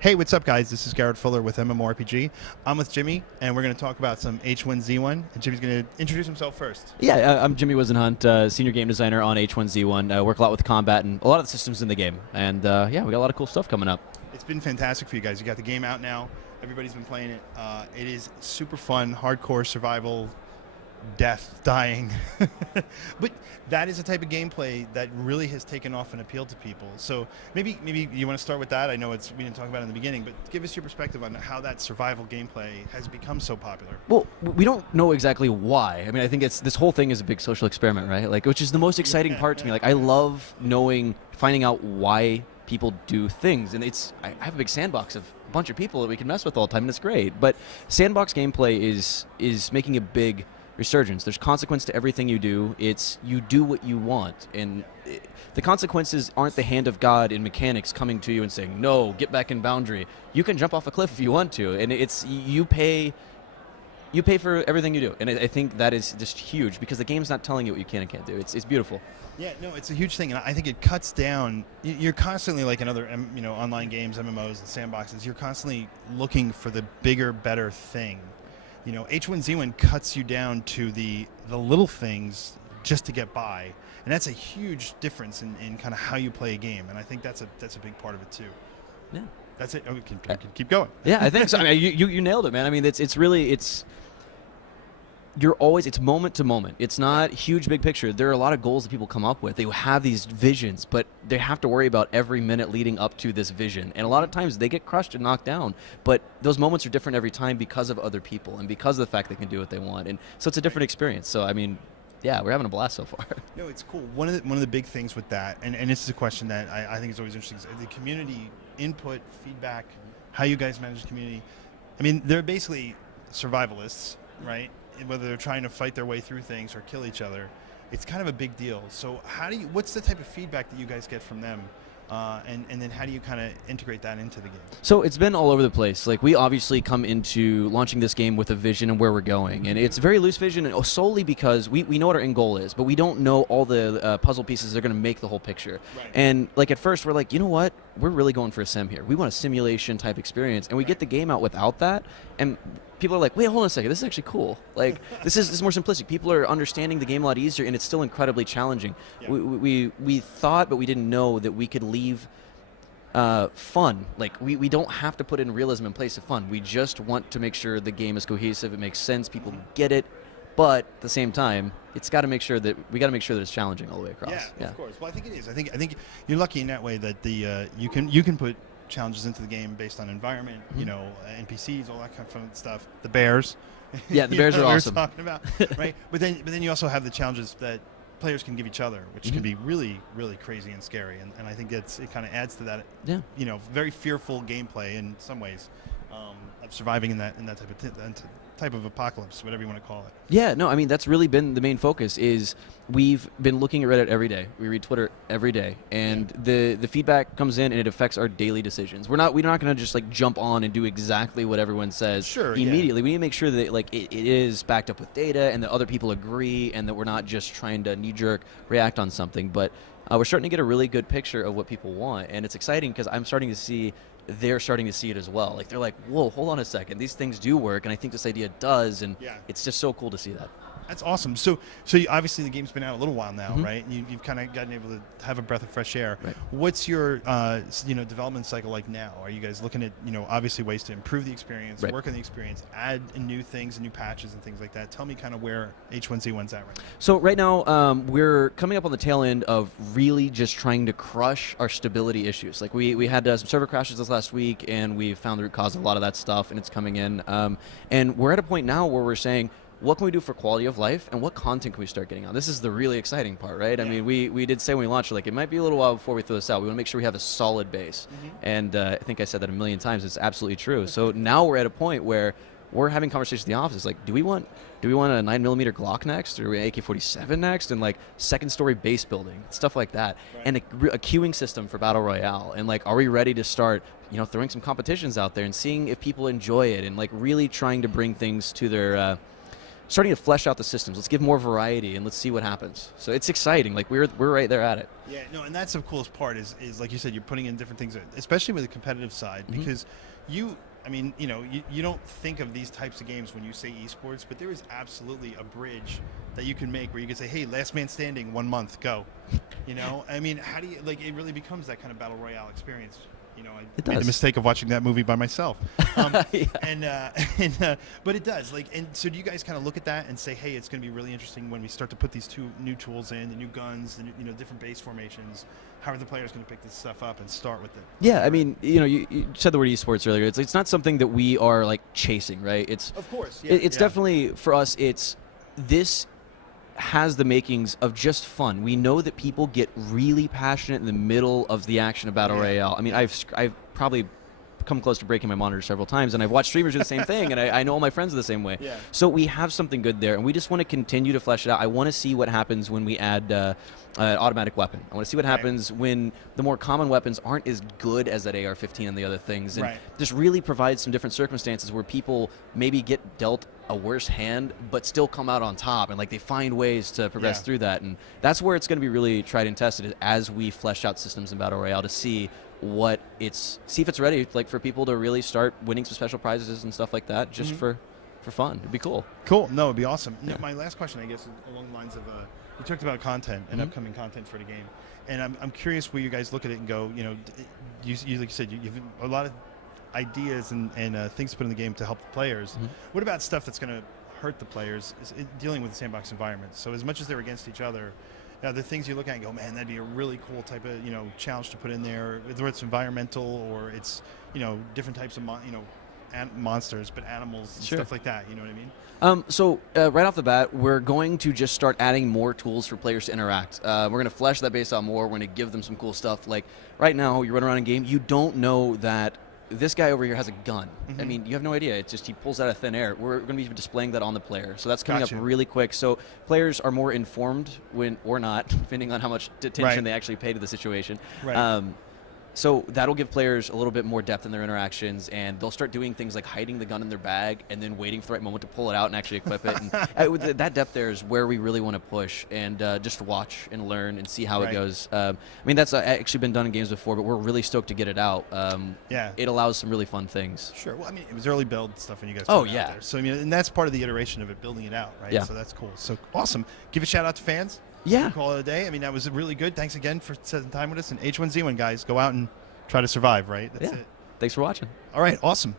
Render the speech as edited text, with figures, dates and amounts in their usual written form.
Hey, what's up, guys? This is Garrett Fuller with MMORPG. I'm with Jimmy, and we're going to talk about some H1Z1, and Jimmy's going to introduce himself first. Yeah, I'm Jimmy Whisenhunt, senior game designer on H1Z1. Work a lot with combat and a lot of the systems in the game. And yeah, we got a lot of cool stuff coming up. It's been fantastic for you guys. You got the game out now. Everybody's been playing it. It is super fun, hardcore survival, death, dying. But that is a type of gameplay that really has taken off and appealed to people. So maybe you want to start with that. I know we didn't talk about it in the beginning, but give us your perspective on how that survival gameplay has become so popular. Well, we don't know exactly why. I mean, I think this whole thing is a big social experiment, right? Like, which is the most exciting part to me. Like, I love finding out why people do things, and I have a big sandbox of a bunch of people that we can mess with all the time, and it's great. But sandbox gameplay is making a big resurgence. There's consequence to everything you do. It's you do what you want, and the consequences aren't the hand of God in mechanics coming to you and saying, no, get back in boundary. You can jump off a cliff if you want to, and it's you pay for everything you do. And I think that is just huge because the game's not telling you what you can and can't do. It's beautiful. Yeah, no, it's a huge thing, and I think it cuts down. You're constantly, like in other online games, MMOs and sandboxes, you're constantly looking for the bigger, better thing. H1Z1 cuts you down to the little things just to get by, and that's a huge difference in kind of how you play a game, and I think that's a big part of it too. Yeah, that's it. Oh, we can keep going. Yeah, I think so. I mean, you nailed it, man. I mean, it's moment to moment. It's not huge, big picture. There are a lot of goals that people come up with. They have these visions, but they have to worry about every minute leading up to this vision. And a lot of times they get crushed and knocked down, but those moments are different every time because of other people and because of the fact they can do what they want. And so it's a different experience. So, I mean, yeah, we're having a blast so far. No, it's cool. One of the big things with that, and this is a question that I think is always interesting, is the community input, feedback, how you guys manage the community. I mean, they're basically survivalists, right? Whether they're trying to fight their way through things or kill each other, it's kind of a big deal. So what's the type of feedback that you guys get from them? And then how do you kind of integrate that into the game? So it's been all over the place. Like, we obviously come into launching this game with a vision and where we're going. And it's a very loose vision, and solely because we know what our end goal is, but we don't know all the puzzle pieces that are going to make the whole picture. Right. And like at first we're like, you know what? We're really going for a sim here. We want a simulation type experience. And we get the game out without that. And people are like, wait, hold on a second. This is actually cool. Like, this is more simplistic. People are understanding the game a lot easier, and it's still incredibly challenging. Yeah. We thought, but we didn't know that we could leave fun. Like, we don't have to put in realism in place of fun. We just want to make sure the game is cohesive, it makes sense, people get it, but at the same time, we got to make sure that it's challenging all the way across. Yeah, of course. Well, I think it is. I think you're lucky in that way that you can put challenges into the game based on environment, NPCs, all that kind of fun stuff. The bears. Yeah, the bears are awesome. We were talking about, right? But then you also have the challenges that players can give each other, which can be really, really crazy and scary. And I think it kind of adds to that, very fearful gameplay in some ways of surviving in that type of apocalypse, whatever you want to call it. Yeah, no, I mean, that's really been the main focus. Is we've been looking at Reddit every day. We read Twitter every day, and the feedback comes in and it affects our daily decisions. We're not going to just like jump on and do exactly what everyone says immediately. We need to make sure that it is backed up with data and that other people agree, and that we're not just trying to knee-jerk react on something. But we're starting to get a really good picture of what people want, and it's exciting because I'm starting to see they're starting to see it as well. Like, they're like, whoa, hold on a second. These things do work, and I think this idea does, and it's just so cool to see that. That's awesome. So obviously the game's been out a little while now, right? You've kind of gotten able to have a breath of fresh air. Right. What's your development cycle like now? Are you guys looking at obviously ways to improve the experience, work on the experience, add new things and new patches and things like that? Tell me kind of where H1Z1's at right now. So right now we're coming up on the tail end of really just trying to crush our stability issues. Like, we had some server crashes this last week, and we found the root cause of a lot of that stuff, and it's coming in. And we're at a point now where we're saying, what can we do for quality of life, and what content can we start getting on? This is the really exciting part, right? Yeah. I mean, we did say when we launched, like, it might be a little while before we throw this out. We want to make sure we have a solid base. And I think I said that a million times. It's absolutely true. So now we're at a point where we're having conversations in the office. Like, do we want a 9mm Glock next, or AK-47 next, and like second-story base building, stuff like that, and a queuing system for Battle Royale, and like, are we ready to start, throwing some competitions out there and seeing if people enjoy it, and like really trying to bring things to their starting to flesh out the systems. Let's give more variety and let's see what happens. So it's exciting. Like we're right there at it. Yeah, no, and that's the coolest part is like you said, you're putting in different things, especially with the competitive side, because I mean, you don't think of these types of games when you say esports, but there is absolutely a bridge that you can make where you can say, hey, last man standing, 1 month, go. I mean, how do you, like, it really becomes that kind of battle royale experience. I made the mistake of watching that movie by myself. But it does. Like, and so do you guys kind of look at that and say, hey, it's going to be really interesting when we start to put these 2 new tools in, the new guns, the new, different base formations. How are the players going to pick this stuff up and start with it? Yeah, I mean, you said the word esports earlier. It's not something that we are like chasing, right? It's of course. Yeah, it's definitely for us. This has the makings of just fun. We know that people get really passionate in the middle of the action of Battle Royale. I mean, I've probably come close to breaking my monitor several times, and I've watched streamers do the same thing, and I know all my friends are the same way. Yeah. So we have something good there, and we just want to continue to flesh it out. I want to see what happens when we add an automatic weapon. I want to see what happens when the more common weapons aren't as good as that AR-15 and the other things, and just really provide some different circumstances where people maybe get dealt a worse hand but still come out on top, and like they find ways to progress through that. And that's where it's going to be really tried and tested as we flesh out systems in Battle Royale to see if it's ready, like for people to really start winning some special prizes and stuff like that, just for fun. It'd be cool. No, it'd be awesome. My last question, I guess, is along the lines of you talked about content and upcoming content for the game, and I'm curious where you guys look at it and go, you like you said, you've a lot of ideas and things to put in the game to help the players. What about stuff that's going to hurt the players dealing with the sandbox environment? So as much as they're against each other, the things you look at and go, man, that'd be a really cool type of challenge to put in there, whether it's environmental or it's different types of monsters, but animals and stuff like that. You know what I mean? So right off the bat, we're going to just start adding more tools for players to interact. We're going to flesh that base out more. We're going to give them some cool stuff. Like right now, you run around in game, you don't know that this guy over here has a gun. I mean, you have no idea. It's just he pulls out of thin air. We're going to be displaying that on the player. So that's coming up really quick. So players are more informed when or not, depending on how much attention they actually pay to the situation. So that'll give players a little bit more depth in their interactions, and they'll start doing things like hiding the gun in their bag and then waiting for the right moment to pull it out and actually equip it. And that depth there is where we really want to push and just watch and learn and see how it goes. I mean, that's actually been done in games before, but we're really stoked to get it out. It allows some really fun things. Sure. Well, I mean, it was early build stuff when you guys put it out there. So, I mean, and that's part of the iteration of it, building it out, right? Yeah. So that's cool. So awesome. Give a shout out to fans. Yeah. Call it a day. I mean, that was really good. Thanks again for spending time with us. And H1Z1, guys, go out and try to survive, right? That's it. Thanks for watching. All right. Awesome.